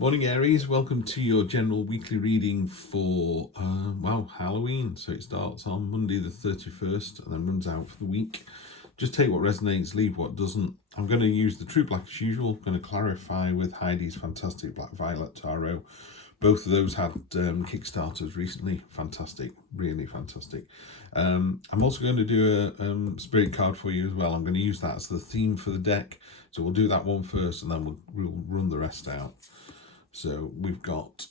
Morning Aries, welcome to your general weekly reading for, Halloween. So it starts on Monday the 31st and then runs out for the week. Just take what resonates, leave what doesn't. I'm going to use the True Black as usual. I'm going to clarify with Heidi's fantastic Black Violet Tarot. Both of those had Kickstarters recently. Fantastic, really fantastic. I'm also going to do a spirit card for you as well. I'm going to use that as the theme for the deck. So we'll do that one first and then we'll run the rest out. So we've got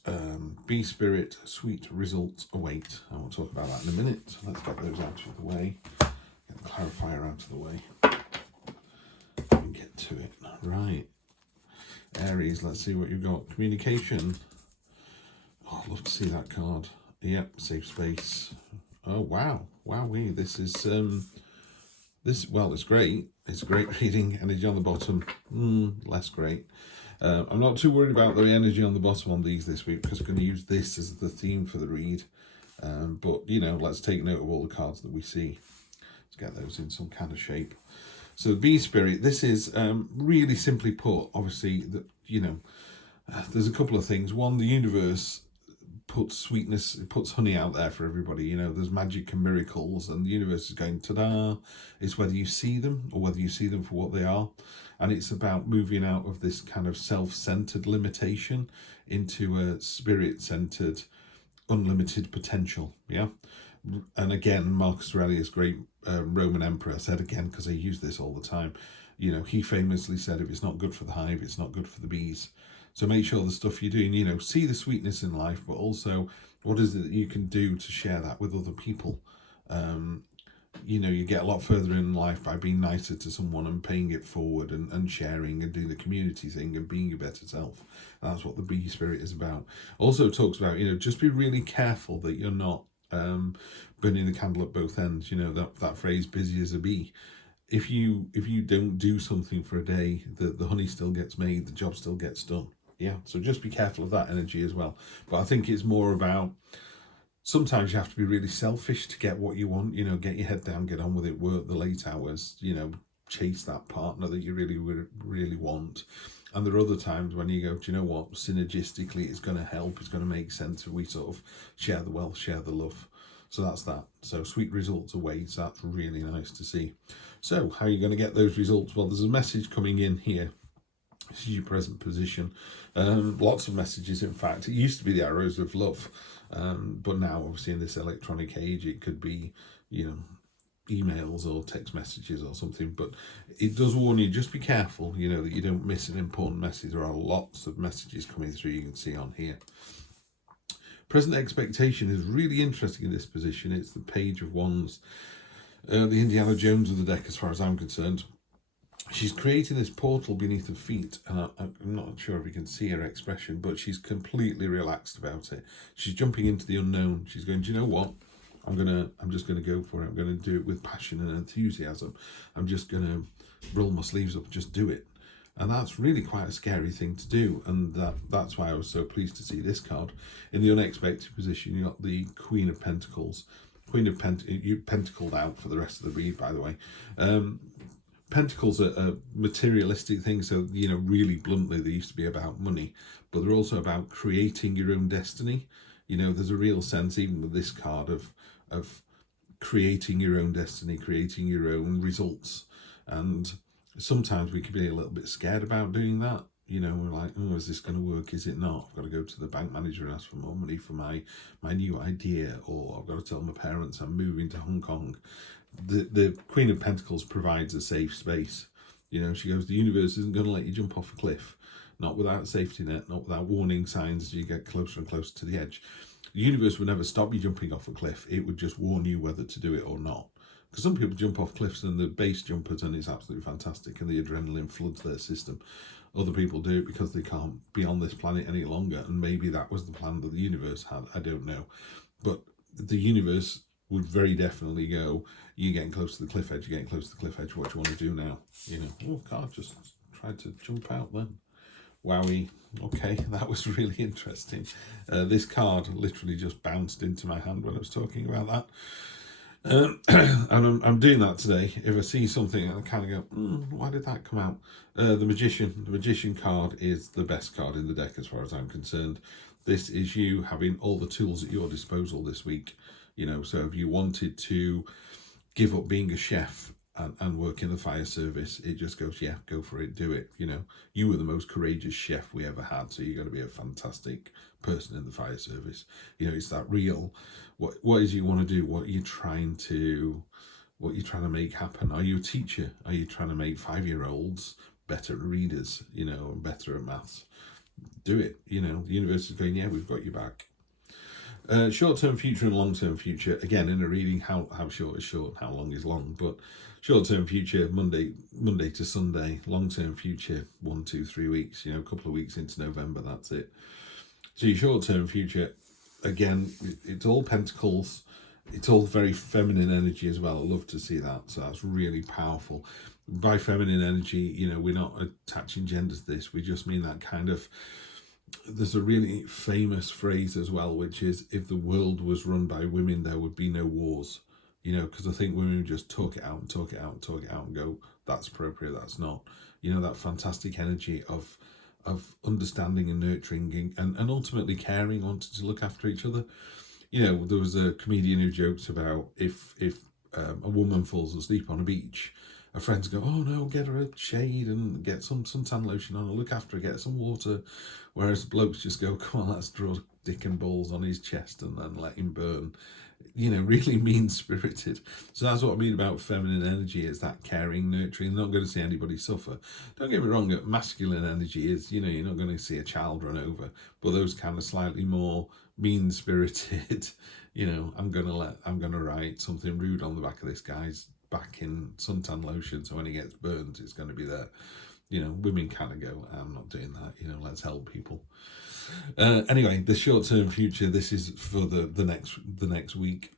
Be Spirit, Sweet Results Await. I will talk about that in a minute. So let's get those out of the way. Get the clarifier out of the way. And get to it. Right. Aries, let's see what you've got. Communication. Oh, I'd love to see that card. Yep, safe space. Oh, wow. Wowee. This is, it's great. It's a great reading. Energy on the bottom. Less great. I'm not too worried about the energy on the bottom on these this week because I'm going to use this as the theme for the read. But, let's take note of all the cards that we see. Let's get those in some kind of shape. So, Bee Spirit, this is really simply put, obviously, there's a couple of things. One, the universe puts sweetness, it puts honey out there for everybody. There's magic and miracles, and the universe is going, ta-da. It's whether you see them or whether you see them for what they are. And it's about moving out of this kind of self-centered limitation into a spirit-centered, unlimited potential. Yeah. And again, Marcus Aurelius, great Roman emperor, I said again because I use this all the time. He famously said, if it's not good for the hive, it's not good for the bees. So make sure the stuff you're doing, see the sweetness in life, but also what is it that you can do to share that with other people? You get a lot further in life by being nicer to someone and paying it forward and sharing and doing the community thing and being your better self. That's what the bee spirit is about. Also talks about, just be really careful that you're not burning the candle at both ends. That phrase, busy as a bee. If you don't do something for a day, the honey still gets made, the job still gets done. Yeah, so just be careful of that energy as well. But I think it's more about, sometimes you have to be really selfish to get what you want, get your head down, get on with it, work the late hours, chase that partner that you really want. And there are other times when you go, do you know what, synergistically it's going to help, it's going to make sense if we sort of share the wealth, share the love. So that's that. So sweet results await. So that's really nice to see. So how are you going to get those results? Well, there's a message coming in here. This is your present position. Lots of messages, in fact. It used to be the arrows of love. But now, obviously, in this electronic age, it could be, emails or text messages or something. But it does warn you, just be careful, that you don't miss an important message. There are lots of messages coming through, you can see on here. Present expectation is really interesting in this position. It's the Page of Wands. The Indiana Jones of the deck, as far as I'm concerned. She's creating this portal beneath her feet, and I'm not sure if you can see her expression, but she's completely relaxed about it. She's jumping into the unknown. She's going, do you know what? I'm just gonna go for it. I'm gonna do it with passion and enthusiasm. I'm just gonna roll my sleeves up, just do it. And that's really quite a scary thing to do, and that's why I was so pleased to see this card. In the unexpected position, you got the Queen of Pentacles. You pentacled out for the rest of the read, by the way. Pentacles are a materialistic thing, so really bluntly they used to be about money, but they're also about creating your own destiny. There's a real sense, even with this card, of creating your own destiny, creating your own results. And sometimes we can be a little bit scared about doing that. We're like, oh, is this going to work? Is it not? I've got to go to the bank manager and ask for more money for my new idea, or I've got to tell my parents I'm moving to Hong Kong. The Queen of Pentacles provides a safe space. She goes, the universe isn't going to let you jump off a cliff, not without a safety net, not without warning signs as you get closer and closer to the edge. The universe would never stop you jumping off a cliff. It would just warn you whether to do it or not. Because some people jump off cliffs and the base jumpers, and it's absolutely fantastic, and the adrenaline floods their system. Other people do it because they can't be on this planet any longer, and maybe that was the plan that the universe had. I don't know. But the universe would very definitely go, you're getting close to the cliff edge, you're getting close to the cliff edge, what do you want to do now? Oh, God, just tried to jump out then. Wowie. Okay, that was really interesting. This card literally just bounced into my hand when I was talking about that. And I'm doing that today. If I see something, I kind of go, why did that come out? The Magician card is the best card in the deck as far as I'm concerned. This is you having all the tools at your disposal this week. So if you wanted to give up being a chef and work in the fire service, it just goes, yeah, go for it, do it. You were the most courageous chef we ever had, so you're going to be a fantastic person in the fire service. It's that real, what is you want to do, what are you trying to make happen? Are you a teacher? Are you trying to make 5-year-olds better readers, and better at maths? Do it. The universe is going, yeah, we've got you back. Short-term future and long-term future. Again, in a reading, how short is short, how long is long. But short-term future, Monday to Sunday. Long-term future, 1, 2, 3 weeks. A couple of weeks into November. That's it. So your short-term future, again, it's all pentacles. It's all very feminine energy as well. I love to see that. So that's really powerful. By feminine energy, we're not attaching gender to this. We just mean that kind of. There's a really famous phrase as well, which is, if the world was run by women, there would be no wars. Because I think women just talk it out and talk it out and talk it out and go, that's appropriate, that's not. That fantastic energy of understanding and nurturing and ultimately caring, wanting to look after each other. There was a comedian who jokes about if a woman falls asleep on a beach, her friends go, oh no, get her a shade and get some suntan lotion on her, look after her, get some water. Whereas blokes just go, come on, let's draw dick and balls on his chest and then let him burn. Really mean-spirited. So that's what I mean about feminine energy, is that caring, nurturing. Not going to see anybody suffer. Don't get me wrong, masculine energy is, you're not going to see a child run over. But those kind of slightly more mean-spirited, I'm going to write something rude on the back of this guy's back in suntan lotion, so when he gets burnt, it's going to be there. Women kind of go, I'm not doing that, let's help people. Anyway, the short-term future, this is for the next week.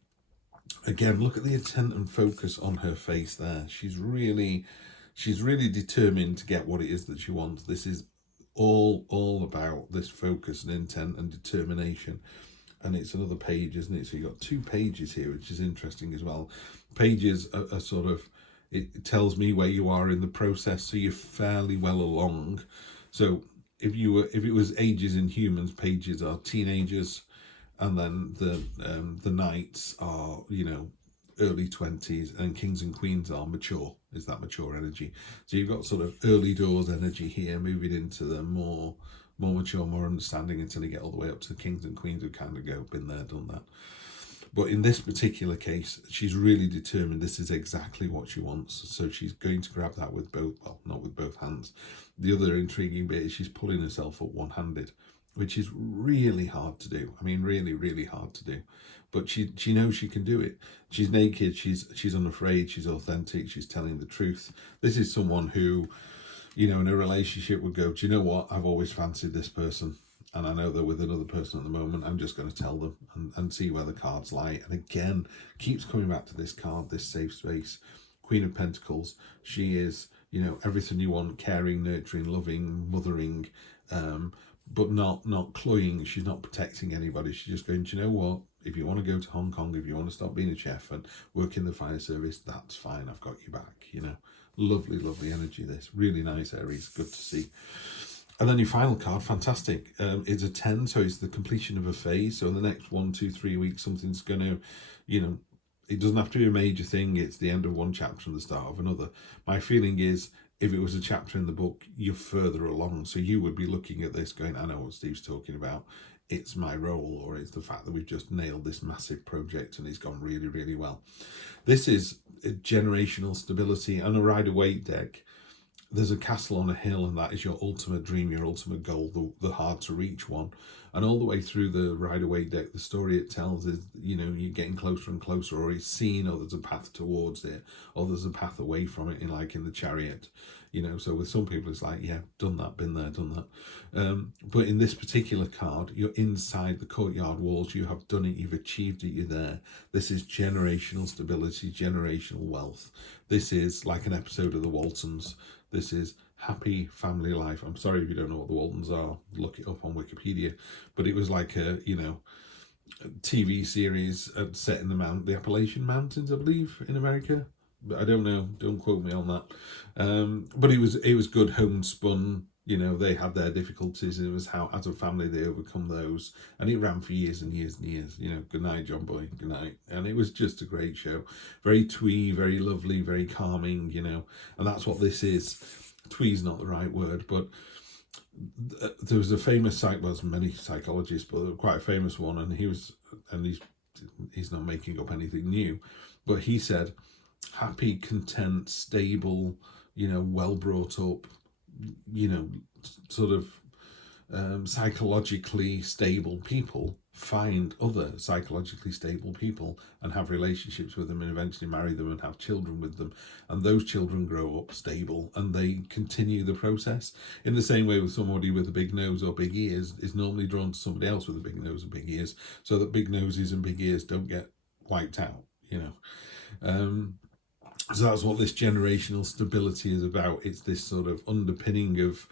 Again, look at the intent and focus on her face there. She's really determined to get what it is that she wants. This is all about this focus and intent and determination. And it's another page, isn't it? So you've got 2 pages here, which is interesting as well. Pages are sort of, it tells me where you are in the process, so you're fairly well along. So if it was ages in humans, pages are teenagers, and then the knights are early 20s, and kings and queens are mature. Is that mature energy? So you've got sort of early doors energy here, moving into the more mature, more understanding, until you get all the way up to the kings and queens who kind of go, been there, done that. But in this particular case, she's really determined this is exactly what she wants. So she's going to grab that with both, well, not with both hands. The other intriguing bit is she's pulling herself up one-handed, which is really hard to do. I mean, really, really hard to do. But she knows she can do it. She's naked, she's unafraid, she's authentic, she's telling the truth. This is someone who, in a relationship would go, do you know what? I've always fancied this person, and I know they're with another person at the moment. I'm just going to tell them and see where the cards lie. And again, keeps coming back to this card, this safe space. Queen of Pentacles. She is, everything you want, caring, nurturing, loving, mothering, but not cloying. She's not protecting anybody. She's just going, do you know what? If you want to go to Hong Kong, if you want to stop being a chef and work in the fire service, that's fine. I've got you back, Lovely, lovely energy, this. Really nice, Aries. Good to see. And then your final card, fantastic. It's a 10, so it's the completion of a phase. So in the next 1, 2, 3 weeks, something's going to, it doesn't have to be a major thing. It's the end of one chapter and the start of another. My feeling is, if it was a chapter in the book, you're further along. So you would be looking at this going, I know what Steve's talking about. It's my role, or it's the fact that we've just nailed this massive project and it's gone really, really well. This is a generational stability. And a Rider-Waite deck, there's a castle on a hill, and that is your ultimate dream, your ultimate goal, the hard to reach one. And all the way through the Rider-Waite deck, the story it tells is, you're getting closer and closer, or it's seen, or there's a path towards it, or there's a path away from it, like in the Chariot. So with some people it's like, yeah, done that, been there, done that. But in this particular card, you're inside the courtyard walls. You have done it, you've achieved it, you're there. This is generational stability, generational wealth. This is like an episode of The Waltons. This is happy family life. I'm sorry if you don't know what the Waltons are, look it up on Wikipedia. But it was like a, TV series set in the Appalachian Mountains, I believe, in America. But I don't know. Don't quote me on that. But it was good homespun. You know, they had their difficulties. It was how, as a family, they overcome those, and it ran for years and years and years. You know, good night, John Boy, good night. And it was just a great show, very twee, very lovely, very calming. You know, and that's what this is. Twee's not the right word, but there was a famous well, there's many psychologists, but quite a famous one, and he's not making up anything new, but he said, happy, content, stable, you know, well brought up, you know, sort of psychologically stable people find other psychologically stable people and have relationships with them and eventually marry them and have children with them, and those children grow up stable and they continue the process. In the same way with somebody with a big nose or big ears is normally drawn to somebody else with a big nose and big ears, so that big noses and big ears don't get wiped out, you know. So that's what this generational stability is about. It's this sort of underpinning of,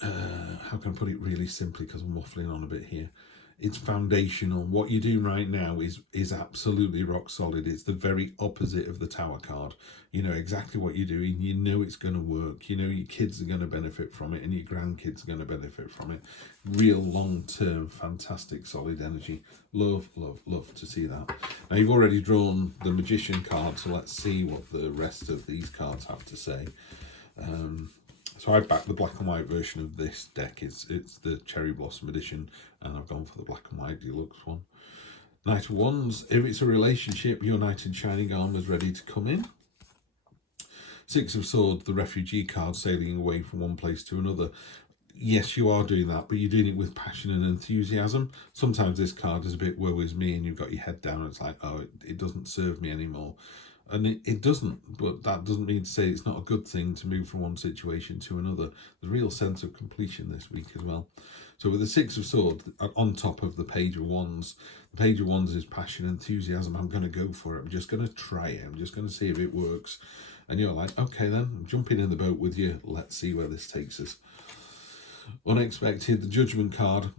how can I put it really simply, because I'm waffling on a bit here. It's foundational. What you do right now is absolutely rock solid. It's the very opposite of the Tower card. You know exactly what you're doing. You know it's going to work. You know your kids are going to benefit from it and your grandkids are going to benefit from it. Real long-term, fantastic, solid energy. Love, love, love to see that. Now, you've already drawn the Magician card, so let's see what the rest of these cards have to say. So I backed the black and white version of this deck. It's the Cherry Blossom edition, and I've gone for the black and white deluxe one. Knight of Wands. If it's a relationship, your knight in shining armour is ready to come in. Six of Swords, the refugee card, sailing away from one place to another. Yes, you are doing that, but you're doing it with passion and enthusiasm. Sometimes this card is a bit woe is me, and you've got your head down, and it's like, oh, it doesn't serve me anymore. And it doesn't, but that doesn't mean to say it's not a good thing to move from one situation to another. The real sense of completion this week as well. So with the Six of Swords on top of the Page of Wands, the Page of Wands is passion, enthusiasm. I'm going to go for it. I'm just going to try it. I'm just going to see if it works. And you're like, okay then, I'm jumping in the boat with you. Let's see where this takes us. Unexpected, the Judgment card.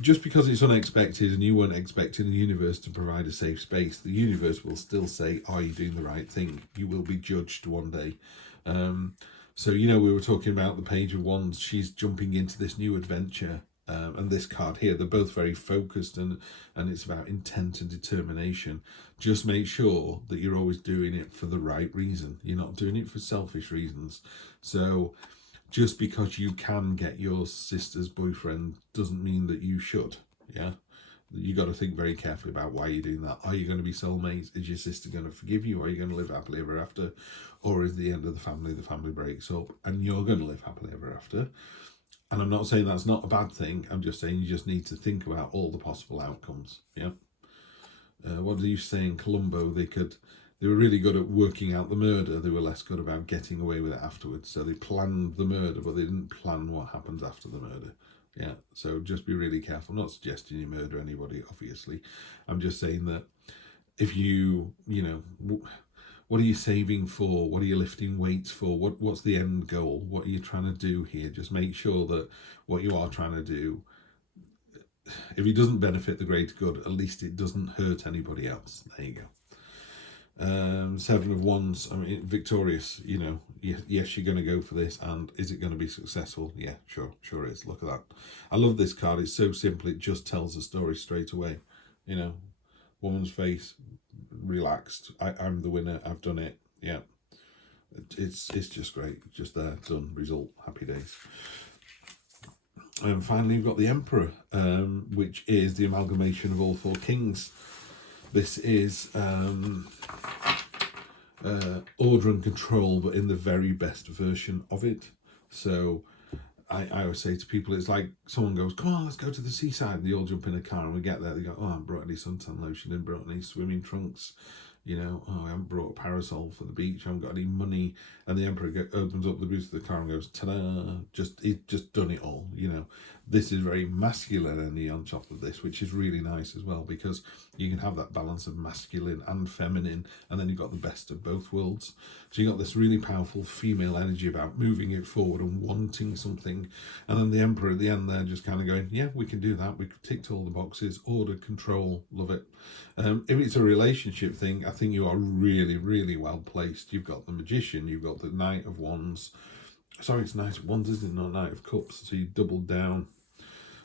Just because it's unexpected and you weren't expecting the universe to provide a safe space, the universe will still say, are you doing the right thing? You will be judged one day. So, you know, we were talking about the Page of Wands. She's jumping into this new adventure. And this card here, they're both very focused, and it's about intent and determination. Just make sure that you're always doing it for the right reason. You're not doing it for selfish reasons. So just because you can get your sister's boyfriend doesn't mean that you should. Yeah, you got to think very carefully about why you're doing that. Are you going to be soulmates? Is your sister going to forgive you? Are you going to live happily ever after? Or is the end of the family breaks up and you're going to live happily ever after? And I'm not saying that's not a bad thing. I'm just saying you just need to think about all the possible outcomes. Yeah. What do you say in Colombo? They were really good at working out the murder. They were less good about getting away with it afterwards. So they planned the murder, but they didn't plan what happens after the murder. Yeah. So just be really careful. I'm not suggesting you murder anybody, obviously. I'm just saying that if you know, what are you saving for? What are you lifting weights for? What's the end goal? What are you trying to do here? Just make sure that what you are trying to do, if it doesn't benefit the greater good, at least it doesn't hurt anybody else. There you go. Seven of Wands. I mean, victorious. You know, yes, you're going to go for this, and is it going to be successful? Yeah, sure is. Look at that. I love this card. It's so simple. It just tells the story straight away. You know, woman's face, relaxed. I'm the winner. I've done it. Yeah, it's just great. Just there, done, result, happy days. And finally, we've got the Emperor, which is the amalgamation of all four kings. This is order and control, but in the very best version of it. So I always say to people, it's like someone goes, come on, let's go to the seaside. And they all jump in a car and we get there. They go, oh, I haven't brought any suntan lotion, I haven't brought any swimming trunks. You know, oh, I haven't brought a parasol for the beach, I haven't got any money. And the Emperor opens up the boot of the car and goes, ta-da, he's just done it all, you know. This is very masculine energy on top of this, which is really nice as well, because you can have that balance of masculine and feminine, and then you've got the best of both worlds. So you've got this really powerful female energy about moving it forward and wanting something, and then the Emperor at the end there just kind of going, yeah, we can do that, we ticked all the boxes, order, control, love it. If it's a relationship thing, I think you are really, really well placed. You've got the Magician, you've got the Knight of Wands. Sorry, it's Knight of Wands, isn't it? Not Knight of Cups. So you doubled down.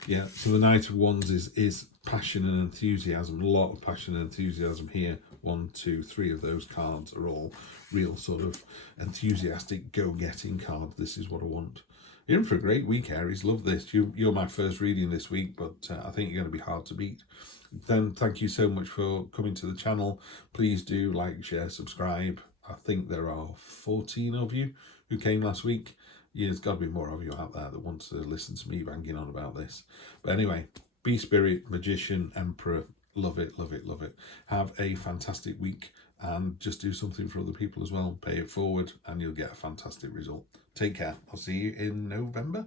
Yeah, so the Knight of Wands is passion and enthusiasm. A lot of passion and enthusiasm here. 1, 2, 3 of those cards are all real sort of enthusiastic, go-getting cards. This is what I want. You're in for a great week, Aries. Love this. You're my first reading this week, but I think you're going to be hard to beat. Then thank you so much for coming to the channel. Please do like, share, subscribe. I think there are 14 of you who came last week. Yeah, there's got to be more of you out there that want to listen to me banging on about this. But anyway, be Spirit, Magician, Emperor. Love it, love it, love it. Have a fantastic week, and just do something for other people as well. Pay it forward and you'll get a fantastic result. Take care. I'll see you in November.